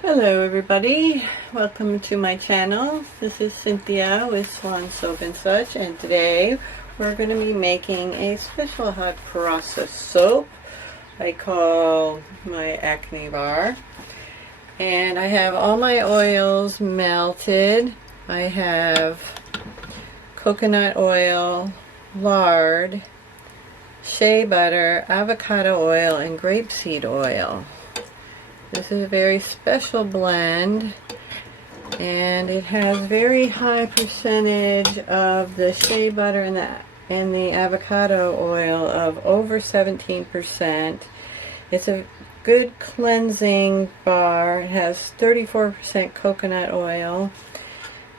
Hello everybody, welcome to my channel. This is Cynthia with SwanSoapandSuch, and today we're going to be making a special hot process soap I call my Acne bar. And I have all my oils melted. I have coconut oil, lard, shea butter, avocado oil, and grapeseed oil. This is a very special blend, and it has very high percentage of the shea butter and the avocado oil of over 17%. It's a good cleansing bar. It has 34% coconut oil,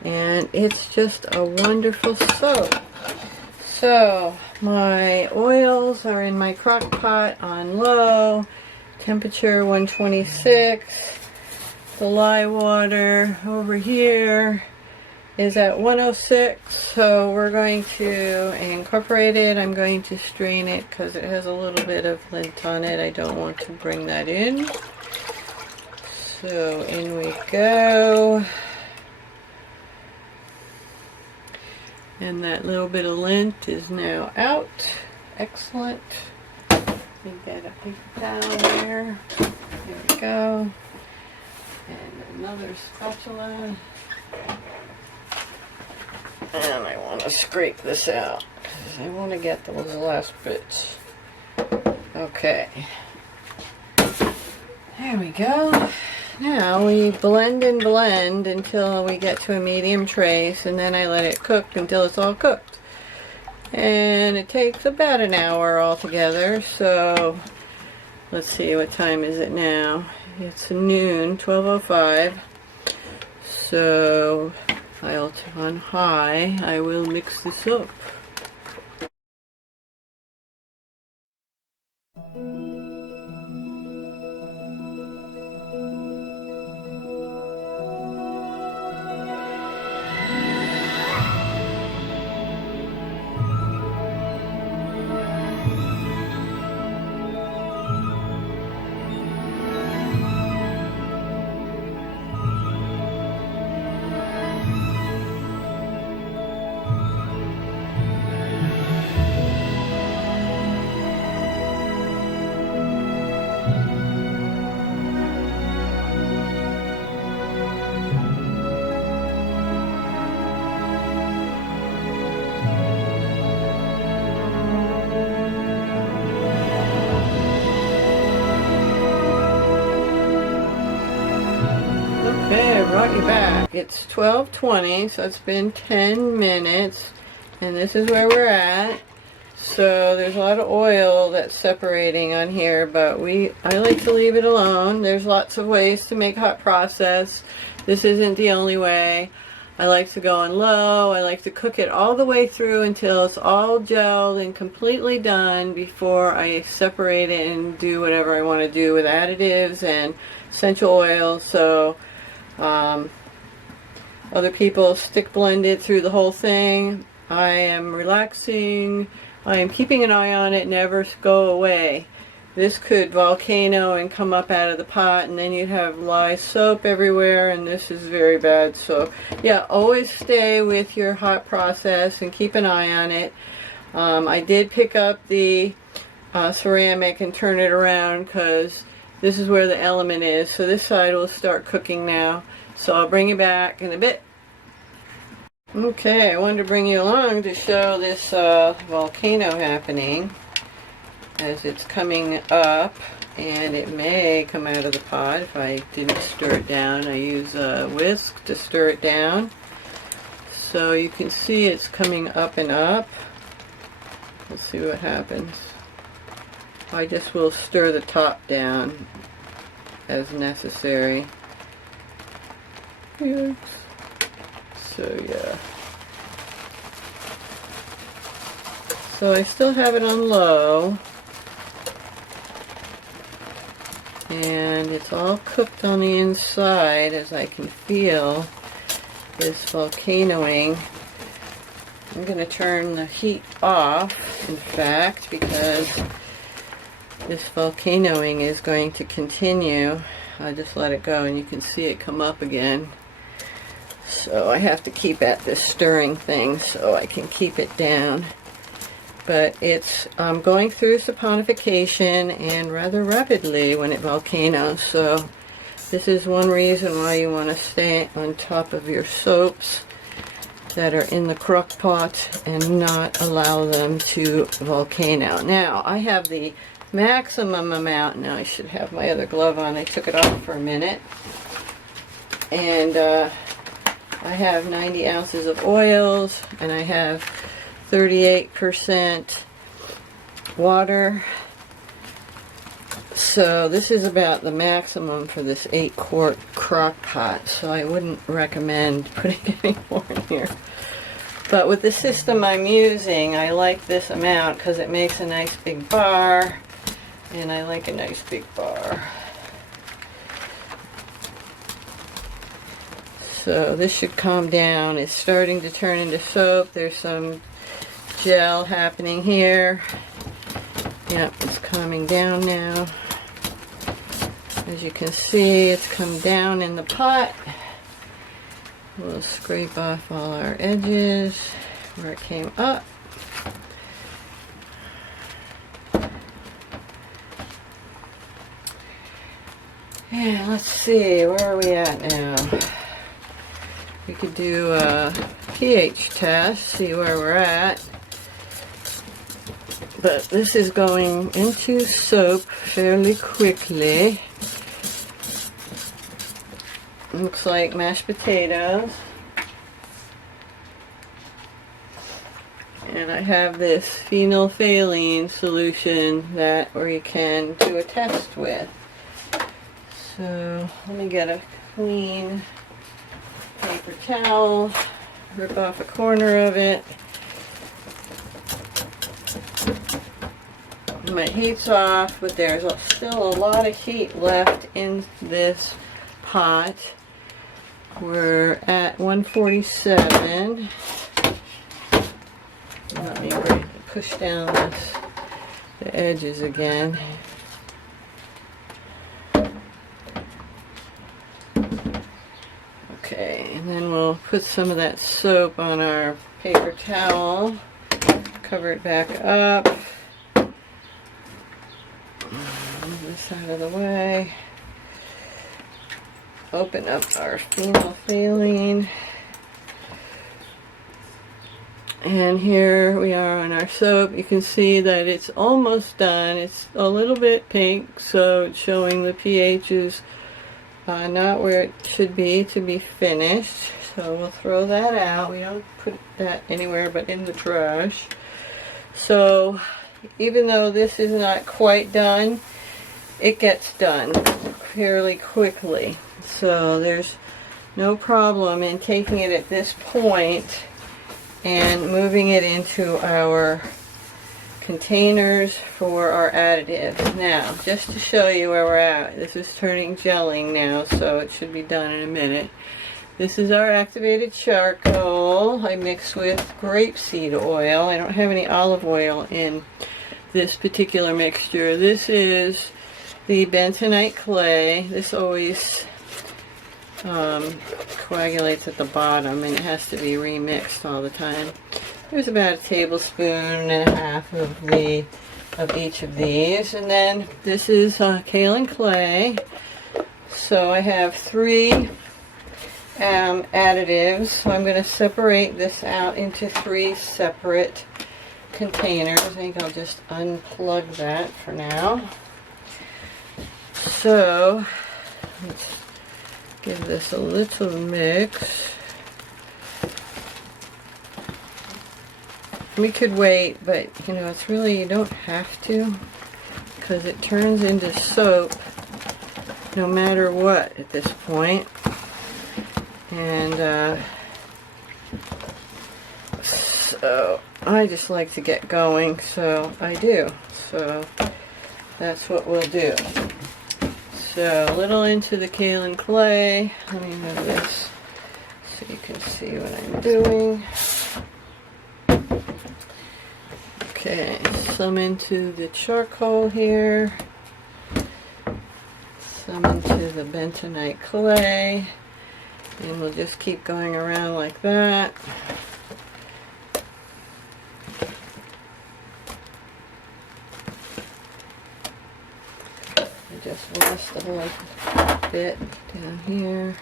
and it's just a wonderful soap. So my oils are in my crock pot on low. Temperature 126. The lye water over here is at 106, so we're going to incorporate it. I'm going to strain it because it has a little bit of lint on it. I don't want to bring that in. So in we go. And that little bit of lint is now out. Excellent. We get a big towel there. There we go. And another spatula. And I want to scrape this out because I want to get those last bits. Okay. There we go. Now we blend and blend until we get to a medium trace, and then I let it cook until it's all cooked. And it takes about an hour altogether. So let's see, what time is it now? It's noon, 12:05. So on high I will mix this up. Okay, I brought you back. It's 12:20, so it's been 10 minutes, and this is where we're at. So there's a lot of oil that's separating on here, but I like to leave it alone. There's lots of ways to make hot process. This isn't the only way. I like to go on low. I like to cook it all the way through until it's all gelled and completely done before I separate it and do whatever I want to do with additives and essential oils. So other people stick blend it through the whole thing. I am relaxing. I am keeping an eye on it, never go away. This could volcano and come up out of the pot, and then you'd have lye soap everywhere, and this is very bad. So yeah, always stay with your hot process and keep an eye on it. I did pick up the ceramic and turn it around because this is where the element is. So this side will start cooking now. So I'll bring you back in a bit. Okay, I wanted to bring you along to show this volcano happening as it's coming up, and it may come out of the pot if I didn't stir it down. I use a whisk to stir it down. So you can see it's coming up and up. Let's see what happens. I just will stir the top down as necessary. Yikes. So yeah. So I still have it on low. And it's all cooked on the inside, as I can feel this volcanoing. I'm going to turn the heat off, in fact, because this volcanoing is going to continue. I just let it go and you can see it come up again. So I have to keep at this stirring thing so I can keep it down. But it's going through saponification and rather rapidly when it volcanoes. So this is one reason why you want to stay on top of your soaps that are in the crock pot and not allow them to volcano. Now I have the maximum amount. Now I should have my other glove on. I took it off for a minute. And I have 90 ounces of oils, and I have 38% water. So this is about the maximum for this 8-quart crock pot, so I wouldn't recommend putting any more in here. But with the system I'm using, I like this amount because it makes a nice big bar, and I like a nice big bar. So this should calm down. It's starting to turn into soap. There's some gel happening here. Yep, it's calming down now. As you can see, it's come down in the pot. We'll scrape off all our edges where it came up. Yeah, let's see, where are we at now? We could do a pH test, see where we're at. But this is going into soap fairly quickly. Looks like mashed potatoes. And I have this phenolphthalein solution where you can do a test with. So let me get a clean paper towel, rip off a corner of it. My heat's off, but there's still a lot of heat left in this pot. We're at 147. Let me push down the edges again. Okay, and then we'll put some of that soap on our paper towel, cover it back up, move this out of the way, open up our phenolphthalein, and here we are on our soap. You can see that it's almost done. It's a little bit pink, so it's showing the pH is not where it should be to be finished. So we'll throw that out. We don't put that anywhere but in the trash. So even though this is not quite done, it gets done fairly quickly. So there's no problem in taking it at this point and moving it into our containers for our additives. Now, just to show you where we're at, this is turning gelling now, so it should be done in a minute. This is our activated charcoal. I mix with grapeseed oil. I don't have any olive oil in this particular mixture. This is the bentonite clay. This always coagulates at the bottom, and it has to be remixed all the time. There's about a tablespoon and a half of each of these, and then this is kaolin clay. So I have 3 additives. So I'm going to separate this out into 3 separate containers. I think I'll just unplug that for now. So let's give this a little mix. We could wait, but you know, it's really, you don't have to, because it turns into soap no matter what at this point. And so I just like to get going, so I do. So that's what we'll do. So a little into the kaolin clay. Let me move this so you can see what I'm doing. Okay, some into the charcoal here, some into the bentonite clay, and we'll just keep going around like that. I just lost a little bit down here.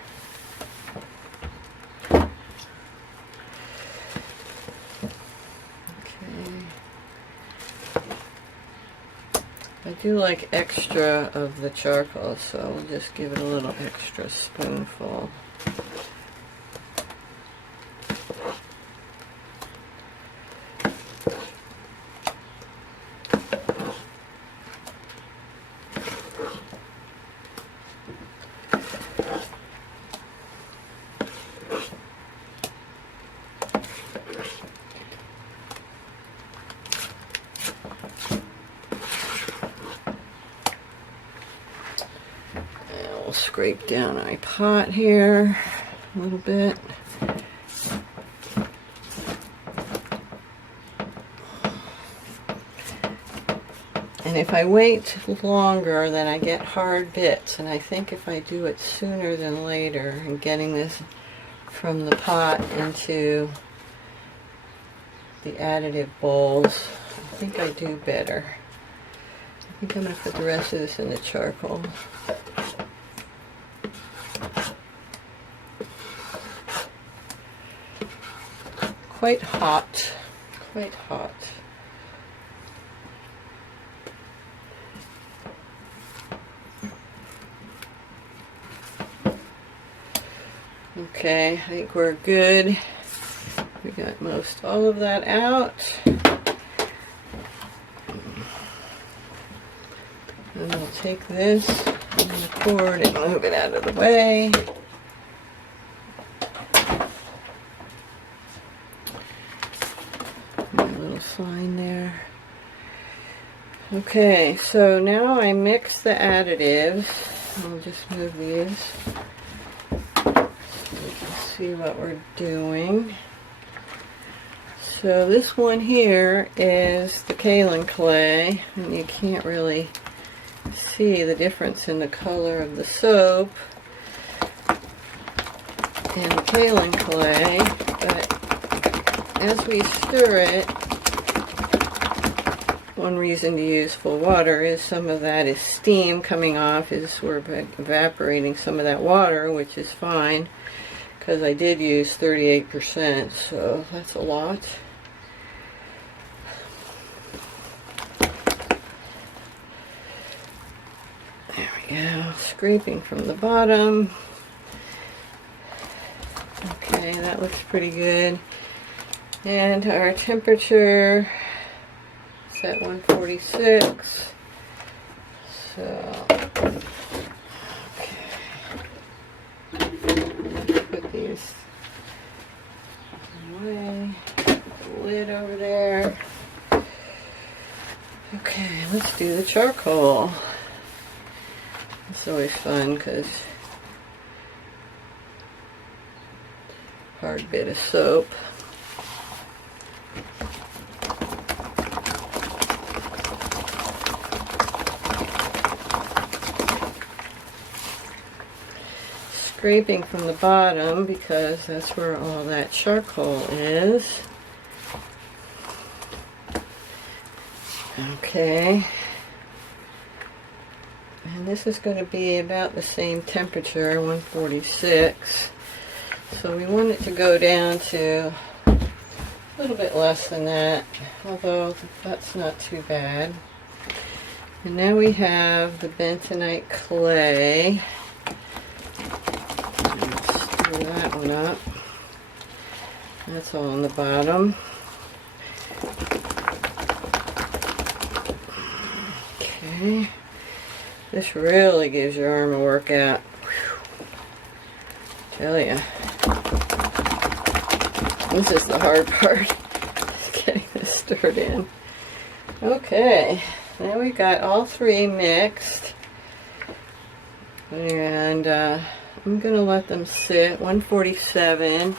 I do like extra of the charcoal, so we'll just give it a little extra spoonful. We'll scrape down my pot here a little bit. And if I wait longer, then I get hard bits. And I think if I do it sooner than later and getting this from the pot into the additive bowls, I think I do better. I think I'm going to put the rest of this in the charcoal. Quite hot, quite hot. Okay, I think we're good. We got most all of that out. And we'll take this and the cord and move it out of the way. Line there. Okay, so now I mix the additives. I'll just move these so we can see what we're doing. So this one here is the kaolin clay, and you can't really see the difference in the color of the soap and the kaolin clay, but as we stir it, one reason to use full water is some of that is steam coming off, is we're evaporating some of that water, which is fine because I did use 38%, so that's a lot. There we go, scraping from the bottom. Okay, that looks pretty good. And our temperature at 146. So, okay. Put these away. Put the lid over there. Okay, let's do the charcoal. It's always fun because hard bit of soap. Scraping from the bottom because that's where all that charcoal is. Okay. And this is going to be about the same temperature, 146. So we want it to go down to a little bit less than that, although that's not too bad. And now we have the bentonite clay. That one up. That's all on the bottom. Okay. This really gives your arm a workout. Whew. Tell ya. This is the hard part. Getting this stirred in. Okay. Now we've got all three mixed. And I'm going to let them sit, 147,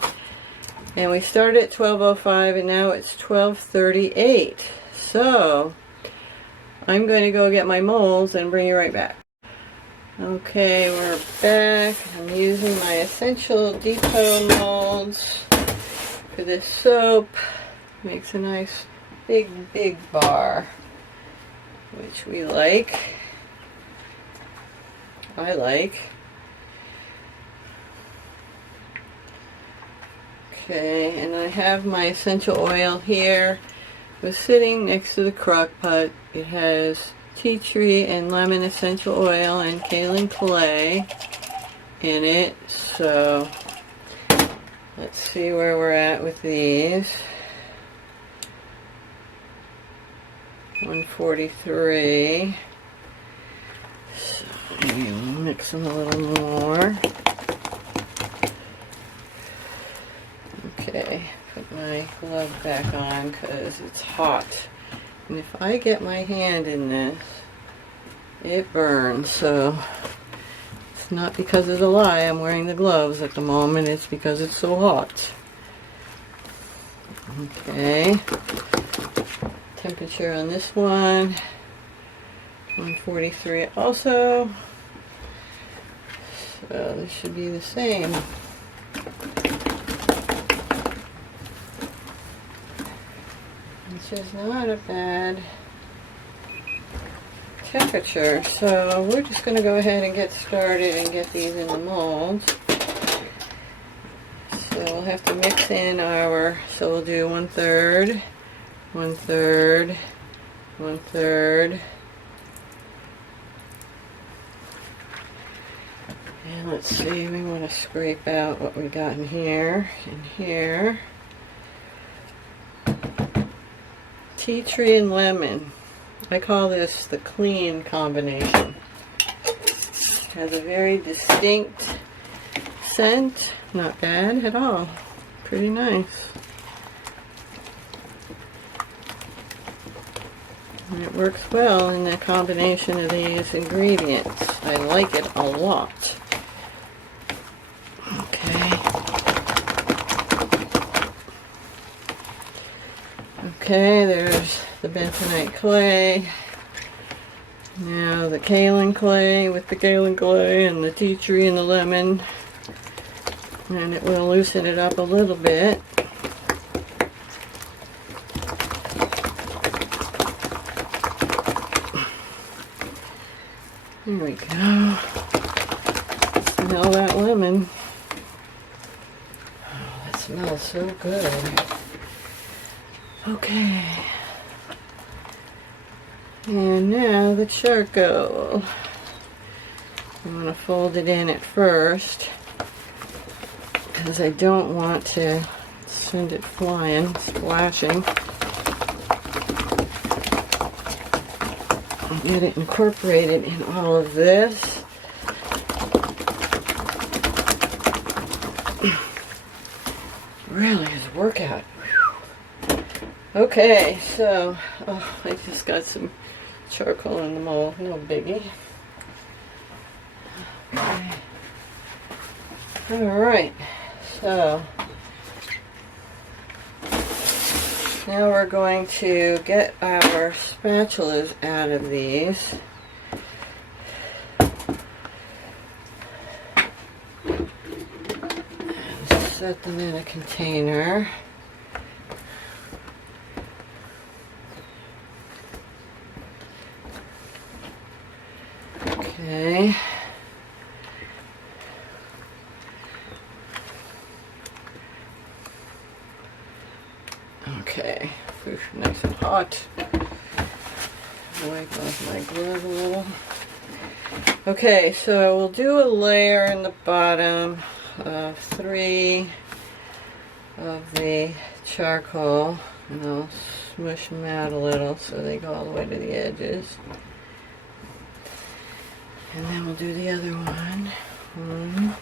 and we started at 12:05 and now it's 12:38. So I'm going to go get my molds and bring you right back. Okay, we're back. I'm using my Essential Depot molds for this soap. Makes a nice big bar, which we like. I like. Okay, and I have my essential oil here. It was sitting next to the crock pot. It has tea tree and lemon essential oil and kaolin clay in it. So let's see where we're at with these. 143. So maybe mix them a little more. Okay, put my glove back on because it's hot. And if I get my hand in this, it burns. So it's not because of the lie I'm wearing the gloves at the moment. It's because it's so hot. Okay. Temperature on this one, 143 also. So this should be the same. Which is not a bad temperature. So we're just going to go ahead and get started and get these in the molds. So we'll have to mix in our, so we'll do 1/3, 1/3, 1/3. And let's see, we want to scrape out what we got in here and here. Tea tree and lemon. I call this the clean combination. Has a very distinct scent. Not bad at all. Pretty nice. And it works well in the combination of these ingredients. I like it a lot. Okay. Okay, there's the bentonite clay. Now the kaolin clay with the kaolin clay and the tea tree and the lemon. And it will loosen it up a little bit. There we go. Smell that lemon. Oh, that smells so good. Okay. And now the charcoal. I'm going to fold it in at first because I don't want to send it flying, splashing. I'll get it incorporated in all of this. Really is a workout. Okay, so I just got some charcoal in the mold, no biggie. Okay. Alright, so now we're going to get our spatulas out of these. And set them in a container. Okay. Okay. Oof, nice and hot. Wipe off my glove a little. Okay, so we'll do a layer in the bottom of 3 of the charcoal, and I'll smush them out a little so they go all the way to the edges. And then we'll do the other one. 1,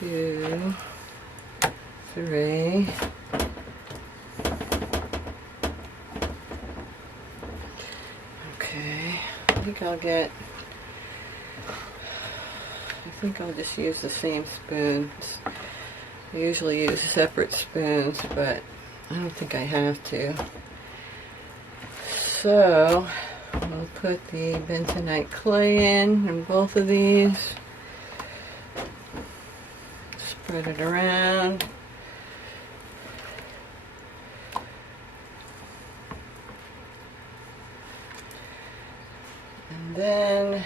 2, 3. Okay, I think I'll just use the same spoons. I usually use separate spoons, but I don't think I have to. So, we'll put the bentonite clay in both of these. Spread it around. And then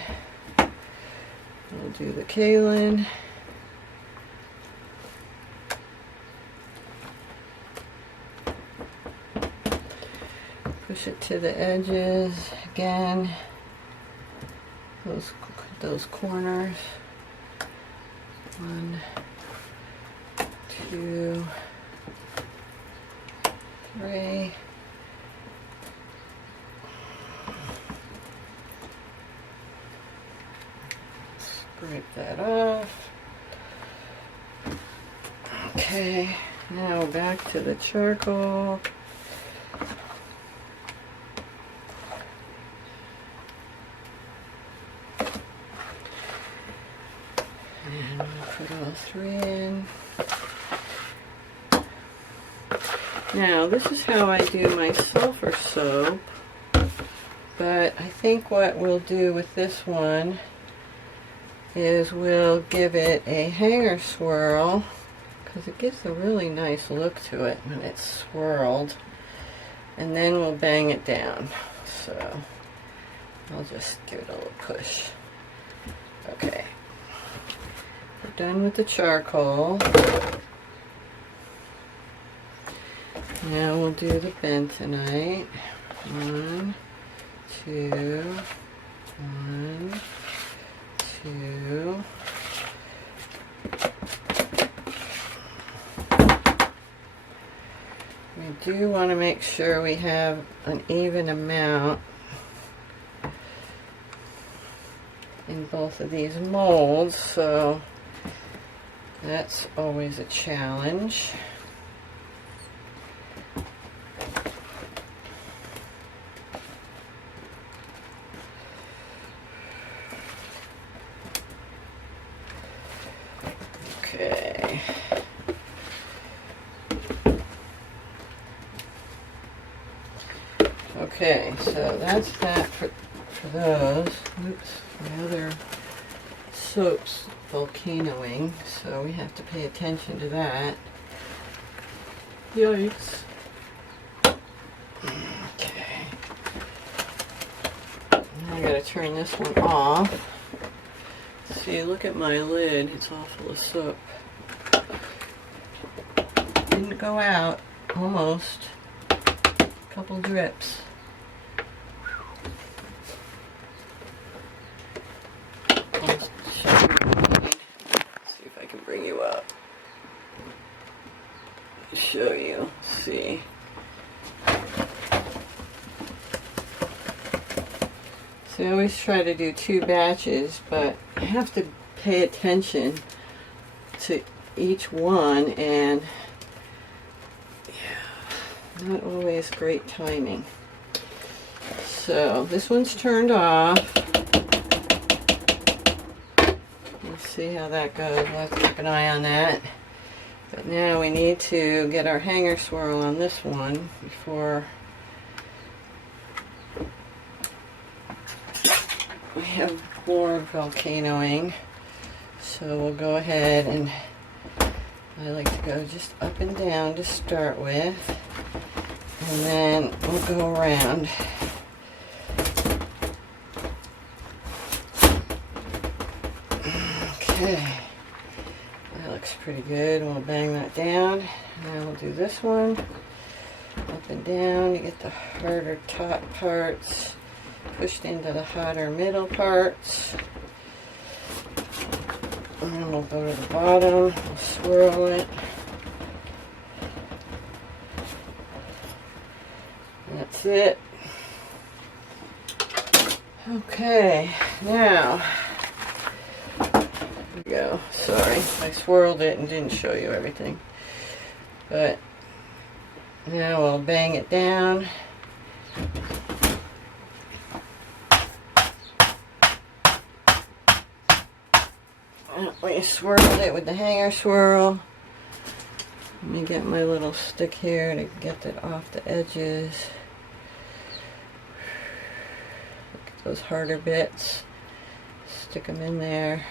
we'll do the kaolin. Push it to the edges again, those corners. 1, 2, 3. Scrape that off. Okay, now back to the charcoal. And we'll put all 3 in. Now, this is how I do my sulfur soap, but I think what we'll do with this one is we'll give it a hanger swirl, because it gives a really nice look to it when it's swirled, and then we'll bang it down. So I'll just give it a little push. Okay, we're done with the charcoal. Now we'll do the bentonite. 1, 2, 1, 2. We do want to make sure we have an even amount in both of these molds, so that's always a challenge. Okay. Okay, so that's that for those. Oops, my other soap's volcanoing, so we have to pay attention to that. Yikes. Okay. Now I gotta turn this one off. See, look at my lid, it's all full of soap. Didn't go out, almost. Couple drips. I'll show you. See if I can bring you up. Show you. See. So I always try to do 2 batches, but I have to pay attention to each one, and not always great timing. So this one's turned off. Let's see how that goes. We'll have to keep an eye on that. But now we need to get our hanger swirl on this one before we have more volcanoing. So we'll go ahead, and I like to go just up and down to start with, and then we'll go around. Okay, that looks pretty good. We'll bang that down. Now we'll do this one, up and down. You get the harder top parts pushed into the hotter middle parts. And then we'll go to the bottom, we'll swirl it. That's it. Okay, now, here we go. Sorry, I swirled it and didn't show you everything. But now we'll bang it down. We swirled it with the hanger swirl. Let me get my little stick here to get it off the edges. those harder bits. Stick them in there.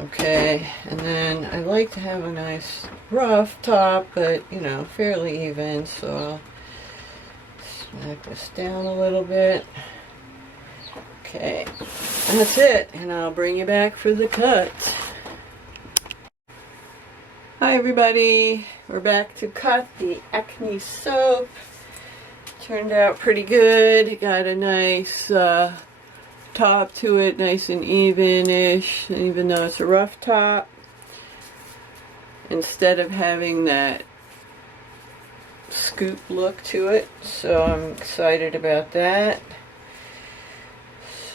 Okay, and then I like to have a nice rough top, but you know, fairly even, so I'll smack this down a little bit. Okay, that's it, and I'll bring you back for the cut. Hi everybody, we're back to cut the Acne soap. Turned out pretty good. Got a nice top to it, nice and even-ish, even though it's a rough top. Instead of having that scoop look to it, so I'm excited about that.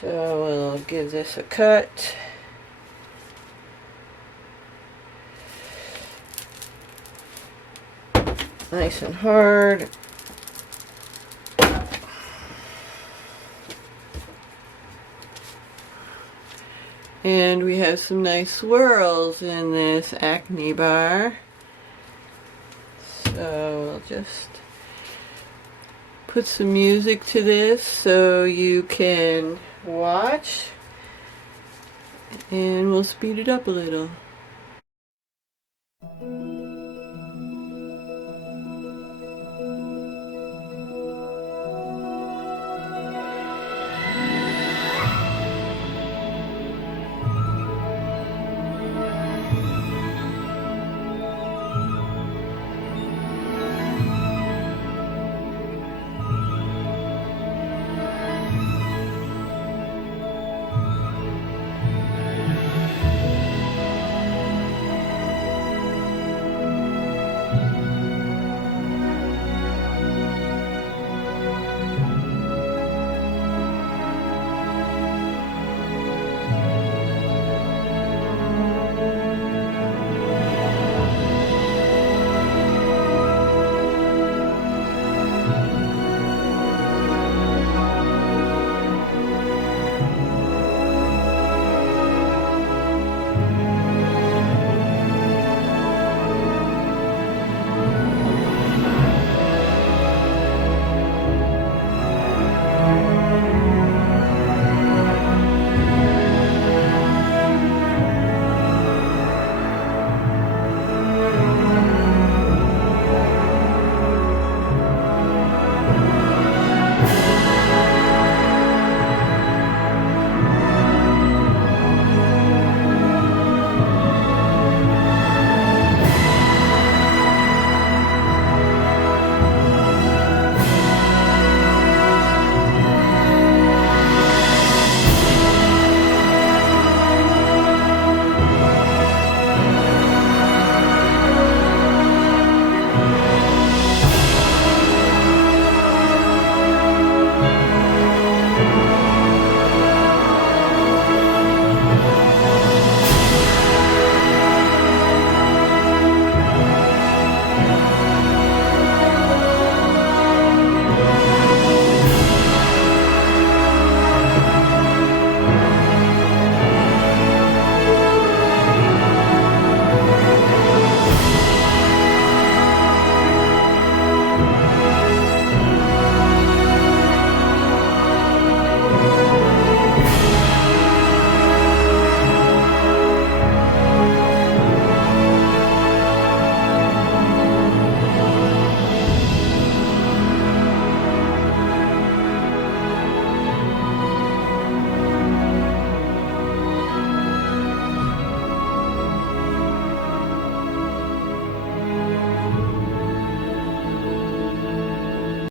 So we'll give this a cut. Nice and hard. And we have some nice swirls in this Acne bar. So we'll just put some music to this so you can watch. And we'll speed it up a little.